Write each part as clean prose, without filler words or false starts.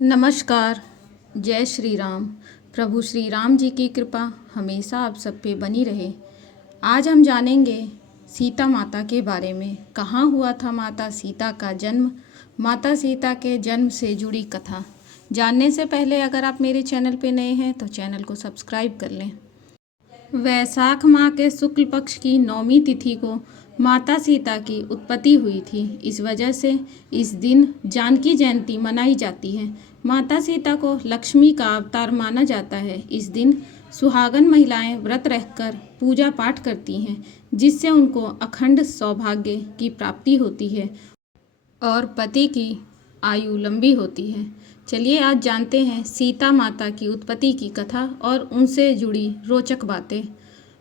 नमस्कार। जय श्री राम। प्रभु श्री राम जी की कृपा हमेशा आप सब पे बनी रहे। आज हम जानेंगे सीता माता के बारे में। कहाँ हुआ था माता सीता का जन्म, माता सीता के जन्म से जुड़ी कथा। जानने से पहले अगर आप मेरे चैनल पे नए हैं तो चैनल को सब्सक्राइब कर लें। वैशाख माह के शुक्ल पक्ष की 9वीं तिथि को माता सीता की उत्पत्ति हुई थी। इस वजह से इस दिन जानकी जयंती मनाई जाती है। माता सीता को लक्ष्मी का अवतार माना जाता है। इस दिन सुहागन महिलाएं व्रत रहकर पूजा पाठ करती हैं, जिससे उनको अखंड सौभाग्य की प्राप्ति होती है और पति की आयु लंबी होती है। चलिए आज जानते हैं सीता माता की उत्पत्ति की कथा और उनसे जुड़ी रोचक बातें।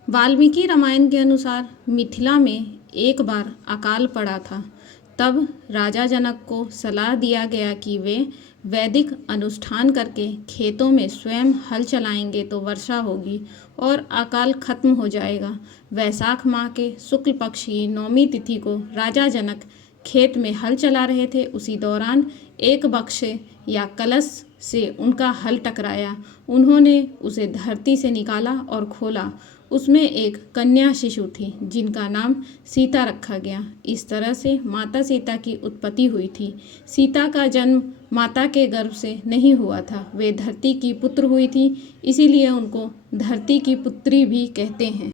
वाल्मीकि रामायण के अनुसार मिथिला में एक बार अकाल पड़ा था। तब राजा जनक को सलाह दिया गया कि वे वैदिक अनुष्ठान करके खेतों में स्वयं हल चलाएंगे तो वर्षा होगी और अकाल खत्म हो जाएगा। वैशाख माह के शुक्ल पक्ष की 9वीं तिथि को राजा जनक खेत में हल चला रहे थे। उसी दौरान एक बक्स या कलश से उनका हल टकराया। उन्होंने उसे धरती से निकाला और खोला। उसमें एक कन्या शिशु थी जिनका नाम सीता रखा गया। इस तरह से माता सीता की उत्पत्ति हुई थी। सीता का जन्म माता के गर्भ से नहीं हुआ था, वे धरती की पुत्र हुई थी, इसीलिए उनको धरती की पुत्री भी कहते हैं।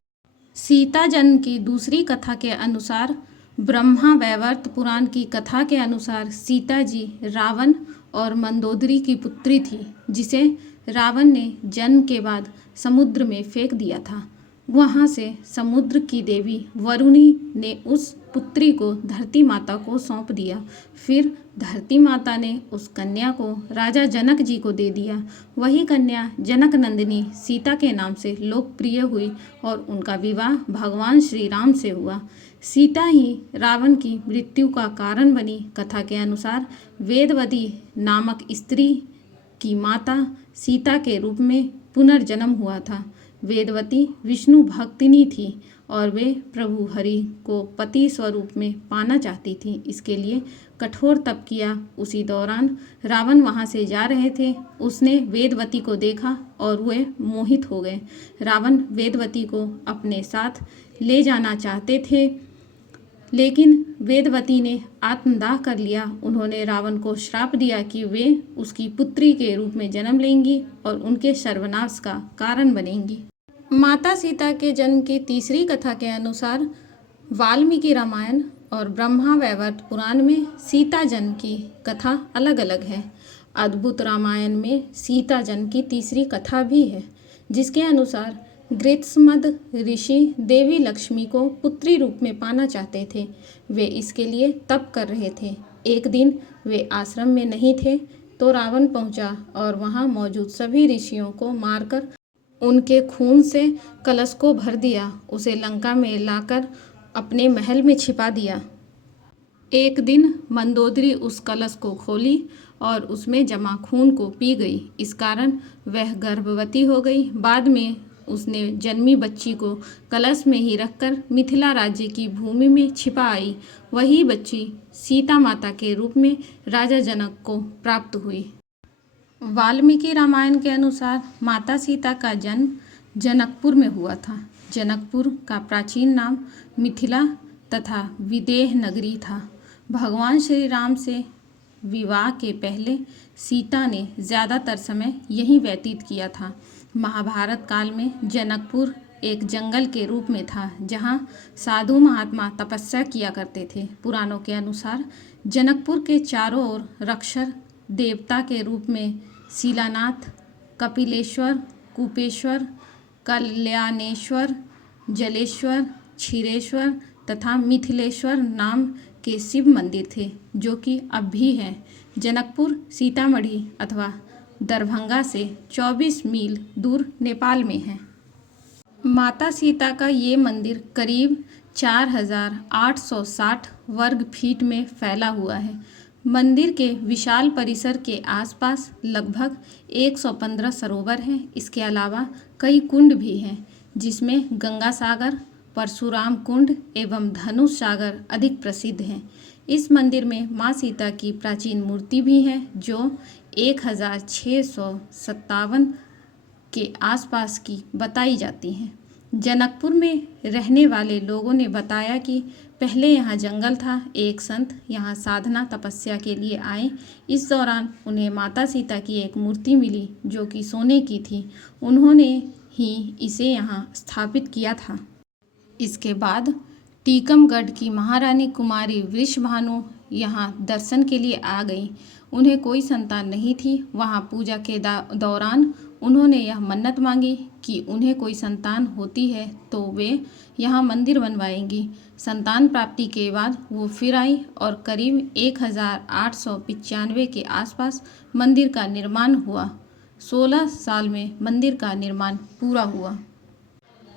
सीता जन्म की दूसरी कथा के अनुसार, ब्रह्मा वैवर्त पुराण की कथा के अनुसार सीता जी रावण और मंदोदरी की पुत्री थी, जिसे रावण ने जन्म के बाद समुद्र में फेंक दिया था। वहां से समुद्र की देवी वरुणी ने उस पुत्री को धरती माता को सौंप दिया। फिर धरती माता ने उस कन्या को राजा जनक जी को दे दिया। वही कन्या जनक नंदिनी सीता के नाम से लोकप्रिय हुई और उनका विवाह भगवान श्री राम से हुआ। सीता ही रावण की मृत्यु का कारण बनी। कथा के अनुसार वेदवती नामक स्त्री की माता सीता के रूप में पुनर्जन्म हुआ था। वेदवती विष्णु भक्तिनी थी और वे प्रभु हरि को पति स्वरूप में पाना चाहती थी। इसके लिए कठोर तप किया। उसी दौरान रावण वहां से जा रहे थे। उसने वेदवती को देखा और वे मोहित हो गए। रावण वेदवती को अपने साथ ले जाना चाहते थे, लेकिन वेदवती ने आत्मदाह कर लिया। उन्होंने रावण को श्राप दिया कि वे उसकी पुत्री के रूप में जन्म लेंगी और उनके सर्वनाश का कारण बनेंगी। माता सीता के जन्म की तीसरी कथा के अनुसार वाल्मीकि रामायण और ब्रह्मा वैवर्त पुराण में सीता जन्म की कथा अलग अलग है। अद्भुत रामायण में सीता जन्म की तीसरी कथा भी है, जिसके अनुसार गृत्समद ऋषि देवी लक्ष्मी को पुत्री रूप में पाना चाहते थे। वे इसके लिए तप कर रहे थे। एक दिन वे आश्रम में नहीं थे तो रावण पहुंचा और वहां मौजूद सभी ऋषियों को मारकर उनके खून से कलश को भर दिया। उसे लंका में लाकर अपने महल में छिपा दिया। एक दिन मंदोदरी उस कलश को खोली और उसमें जमा खून को पी गई। इस कारण वह गर्भवती हो गई। बाद में उसने जन्मी बच्ची को कलश में ही रखकर मिथिला राज्य की भूमि में छिपा आई। वही बच्ची सीता माता के रूप में राजा जनक को प्राप्त हुई। वाल्मीकि रामायण के अनुसार माता सीता का जन्म जनकपुर में हुआ था। जनकपुर का प्राचीन नाम मिथिला तथा विदेह नगरी था। भगवान श्री राम से विवाह के पहले सीता ने ज़्यादातर समय यहीं व्यतीत किया था। महाभारत काल में जनकपुर एक जंगल के रूप में था, जहां साधु महात्मा तपस्या किया करते थे। पुराणों के अनुसार जनकपुर के चारों ओर रक्षर देवता के रूप में शिलानाथ, कपिलेश्वर, कूपेश्वर, कल्याणेश्वर, जलेश्वर, क्षीरेश्वर तथा मिथिलेश्वर नाम के शिव मंदिर थे, जो कि अब भी हैं। जनकपुर सीतामढ़ी अथवा दरभंगा से 24 मील दूर नेपाल में है। माता सीता का ये मंदिर करीब 4860 वर्ग फीट में फैला हुआ है। मंदिर के विशाल परिसर के आसपास लगभग 115 सरोवर हैं। इसके अलावा कई कुंड भी हैं, जिसमें गंगा सागर, परशुराम कुंड एवं धनुष सागर अधिक प्रसिद्ध हैं। इस मंदिर में माँ सीता की प्राचीन मूर्ति भी है, जो 1657 के आसपास की बताई जाती हैं। जनकपुर में रहने वाले लोगों ने बताया कि पहले यहाँ जंगल था। एक संत यहाँ साधना तपस्या के लिए आए। इस दौरान उन्हें माता सीता की एक मूर्ति मिली जो कि सोने की थी। उन्होंने ही इसे यहाँ स्थापित किया था। इसके बाद टीकमगढ़ की महारानी कुमारी वृषभानु यहाँ दर्शन के लिए आ गई। उन्हें कोई संतान नहीं थी। वहाँ पूजा के दौरान उन्होंने यह मन्नत मांगी कि उन्हें कोई संतान होती है तो वे यहाँ मंदिर बनवाएंगी। संतान प्राप्ति के बाद वो फिर आई और करीब 1895 के आसपास मंदिर का निर्माण हुआ। 16 साल में मंदिर का निर्माण पूरा हुआ।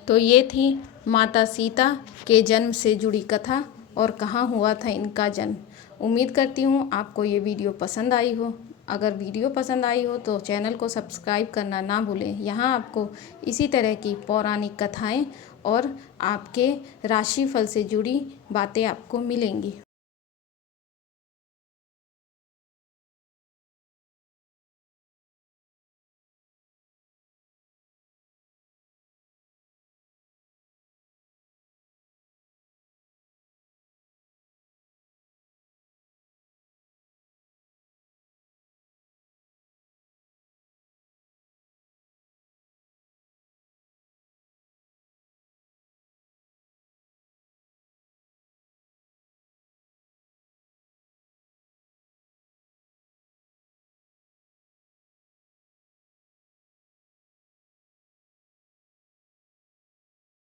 तो ये थी माता सीता के जन्म से जुड़ी कथा और कहाँ हुआ था इनका जन्म। उम्मीद करती हूँ आपको ये वीडियो पसंद आई हो। अगर वीडियो पसंद आई हो तो चैनल को सब्सक्राइब करना ना भूलें। यहाँ आपको इसी तरह की पौराणिक कथाएं और आपके राशिफल से जुड़ी बातें आपको मिलेंगी।